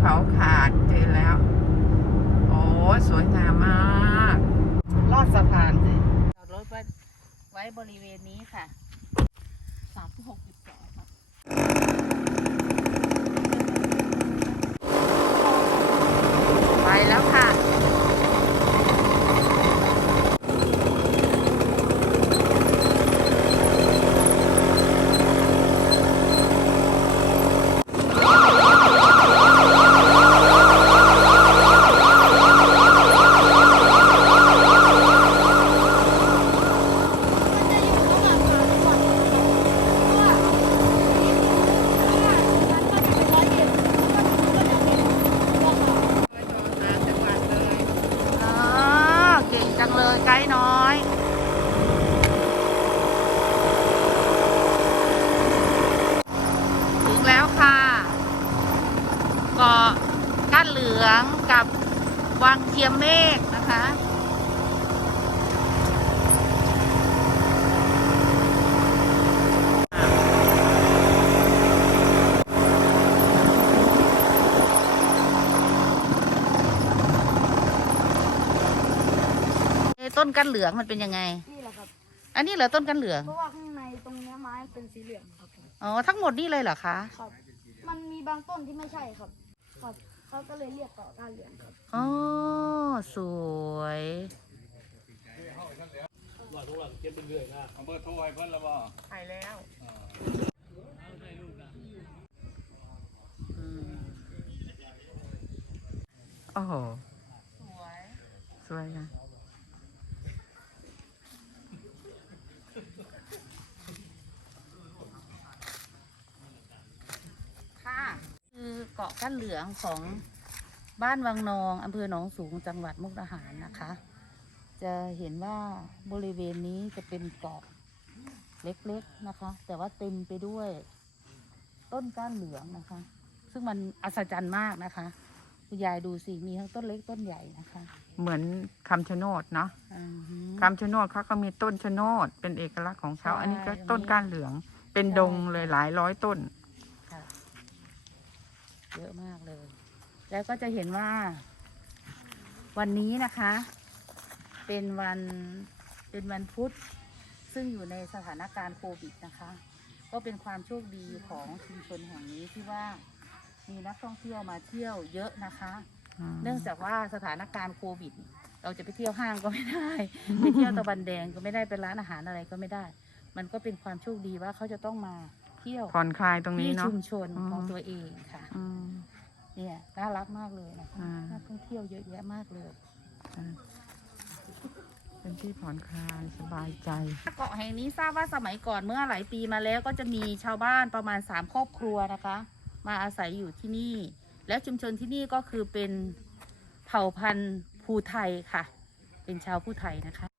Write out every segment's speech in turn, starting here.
เขาขาดเจอแล้ว โอ้สวยงามมากลอดสะพานเลยจอดรถไว้ไว้บริเวณนี้ค่ะสามหกสิบสองค่ะไปแล้วค่ะ อ๋อ เก่งจังเลยไกด์น้อย ถึงแล้วค่ะ เกาะ ก้านเหลืองกับวังเทียมเมฆนะคะเอ๊ะต้นกันเหลืองมันเป็นยังไง นี่แหละครับ อันนี้เหรอต้นกันเหลือง เพราะว่าข้างในตรงเนี้ยไม้เป็นสีเหลืองครับผมอ๋อ ทั้งหมดนี่เลยเหรอคะ ครับ มันมีบางต้นที่ไม่ใช่ครับ ครับ เขาก็เลยเรียกเกาะก้านเหลืองครับอ๋อ สวยเอาเบอร์โทรให้เพิ่นแล้วบ่ไปแล้ว อืมโอ้โห สวย สวยนะค่ะ คือเกาะกันเหลืองของบ้านวังนองอำเภอหนองสูงจังหวัดมุกดาหารนะคะ จะเห็นว่าบริเวณนี้จะเป็นเกาะเล็กๆนะคะ แต่ว่าเต็มไปด้วย ต้นก้านเหลืองนะคะ ซึ่งมันอัศจรรย์มากนะคะคุณยายดูสิมีทั้งต้นเล็กต้นใหญ่นะคะ เหมือนคำชะโนดเนาะอือหือคำชะโนดเขาก็มีต้นชะโนดเป็นเอกลักษณ์ของเขาใช่อันนี้ก็ต้นก้านเหลือง เป็นใช่ดงเลยหลายร้อยต้นค่ะ เยอะมากเลย แล้วก็จะเห็นว่า วันนี้นะคะ เป็นวันเป็นวันพุธซึ่งอยู่ในสถานการณ์โควิดนะคะ ก็เป็นความโชคดีของชุมชนแห่งนี้ที่ว่ามีนักท่องเที่ยวมาเที่ยวเยอะนะคะ เนื่องจากว่าสถานการณ์โควิด เราจะไปเที่ยวห้างก็ไม่ได้ ไปเที่ยวตะวันแดงก็ไม่ได้ไปร้านอาหารอะไรก็ไม่ได้ มันก็เป็นความโชคดีว่าเขาจะต้องมาเที่ยวผ่อนคลายตรงนี้ที่เนาะ ชุมชนอืม ของตัวเองค่ะ อืม เนี่ยน่ารักมากเลยนะคะอ่า นักท่องเที่ยวเยอะแยะมากเลยเป็นที่ผ่อนคลายสบายใจ เกาะแห่งนี้ทราบว่าสมัยก่อนเมื่อหลายปีมาแล้วก็จะมีชาวบ้านประมาณสามครอบครัวนะคะ มาอาศัยอยู่ที่นี่ แล้วชุมชนที่นี่ก็คือเป็นเผ่าพันธุ์ภูไทยค่ะ เป็นชาวภูไทยนะคะ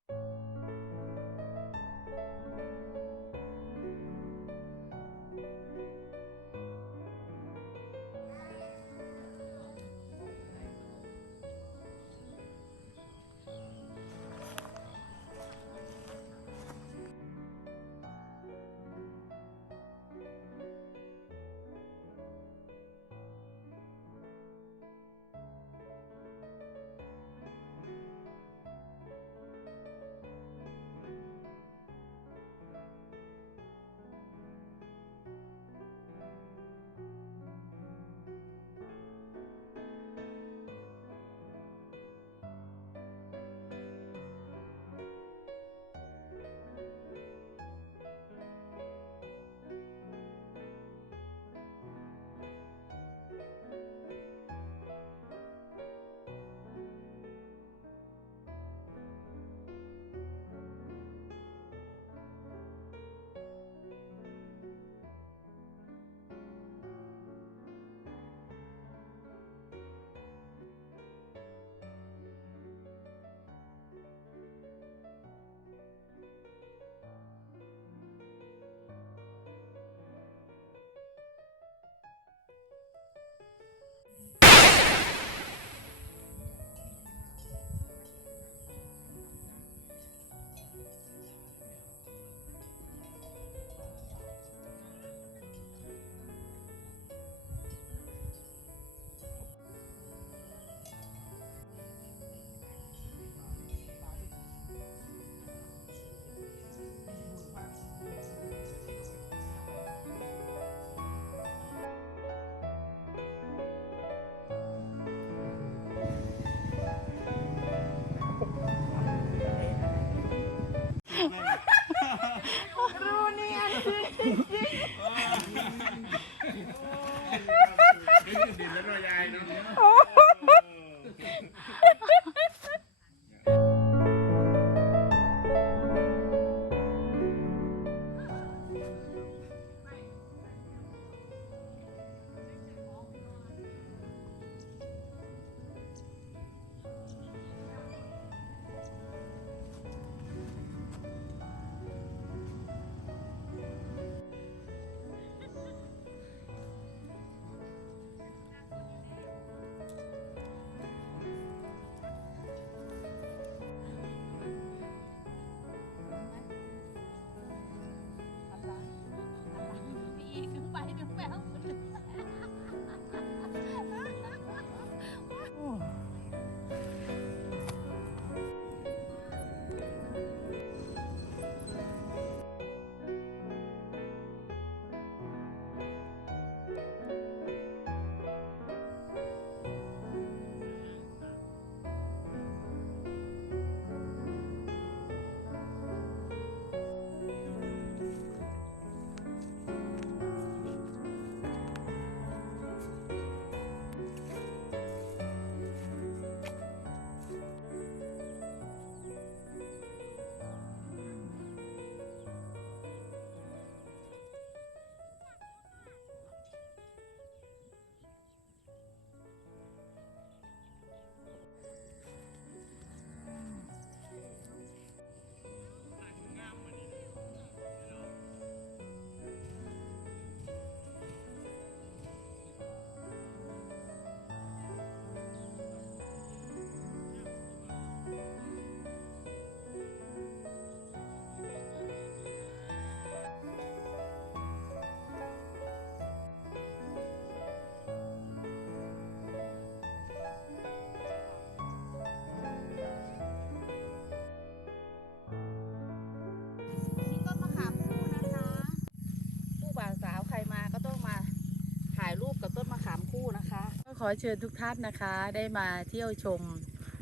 ขอเชิญทุกท่านนะคะ ได้มาเที่ยวชม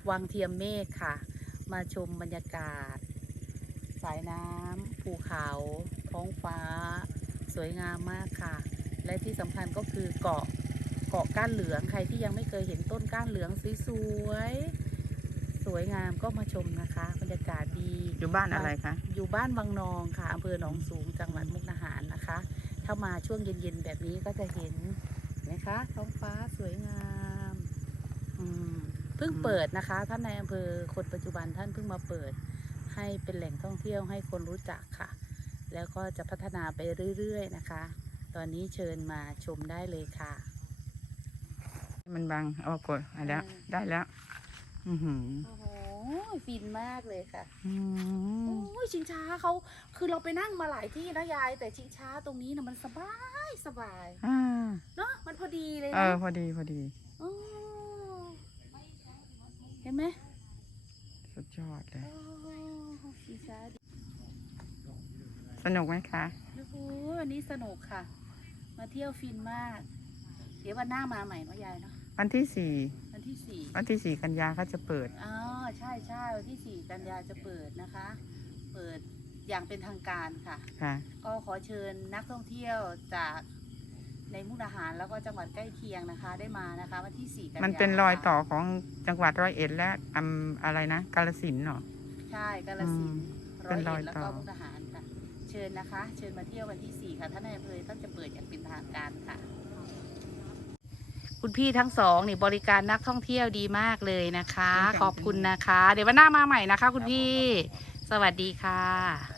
วังเทียมเมฆค่ะ มาชมบรรยากาศ สายน้ำภูเขา ท้องฟ้า สวยงามมากค่ะ และที่สำคัญก็คือเกาะเกาะก้านเหลืองใครที่ยังไม่เคยเห็นต้นก้านเหลืองสวยๆสวยงามก็มาชมนะคะ บรรยากาศดีอยู่บ้านอะไรคะอยู่บ้านวังนองค่ะอำเภอหนองสูงจังหวัดมุกดาหารนะคะ ถ้ามาช่วงเย็นๆแบบนี้ก็จะเห็นนะคะท้องฟ้าส วยงามอืมเพิ่งอืมเปิดนะคะ ท่านในายอำเภอคนปัจจุบันท่านเพิ่งมาเปิด ให้เป็นแหล่งท่องเที่ยวให้คนรู้จักค่ะ แล้วก็จะพัฒนาไปเรื่อยๆนะคะ ตอนนี้เชิญมาชมได้เลยค่ะ มันบังเอากดเอาแล้วเออได้แล้ว อือหือ โอ้โหฟินมากเลยค่ะอืม โอ้ยชิงช้าเขาคือเราไปนั่งมาหลายที่นะยาย แต่ชิงช้าตรงนี้นะมันสบายสบายอ่าเนาะมันพอดีเลยเอนะอพอดีพอดี โอ้เห็นไหมสุดยอดเลย โอ้ชิงช้าดีสนุกไหมคะ โอ้โหวันนี้สนุกค่ะ มาเที่ยวฟินมาก เดี๋ยววันหน้ามาใหม่เนาะยายเนาะวันที่สี่วันที่สี่วันที่สี่กันยาเขาจะเปิด อ๋อ ใช่ใช่วันที่สี่กันยาจะเปิดนะคะ เปิดอย่างเป็นทางการค่ะ ค่ะ ก็ขอเชิญนักท่องเที่ยวจากในมุกดาหารแล้วก็จังหวัดใกล้เคียงนะคะ ได้มานะคะวันที่4กันยามันเป็นรอยต่อของจังหวัดร้อยเอ็ดและอำอะไรนะกาลสินธุ์เหรอ ใช่กาลสินธุ์อืมร้อยเป็นรอเอ็ยดแล้วต่ก็อ มุกดาหารค่ะ เชิญนะคะ เชิญมาเที่ยววันที่4ค่ะท่านนายอำเภอท่านจะเปิดอย่างเป็นทางการค่ะ คุณพี่ทั้งสองนี่บริการนักท่องเที่ยวดีมากเลยนะคะ ขอบคุณนะคะ เดี๋ยววันหน้ามาใหม่นะคะ คุณพี่ สวัสดีค่ะ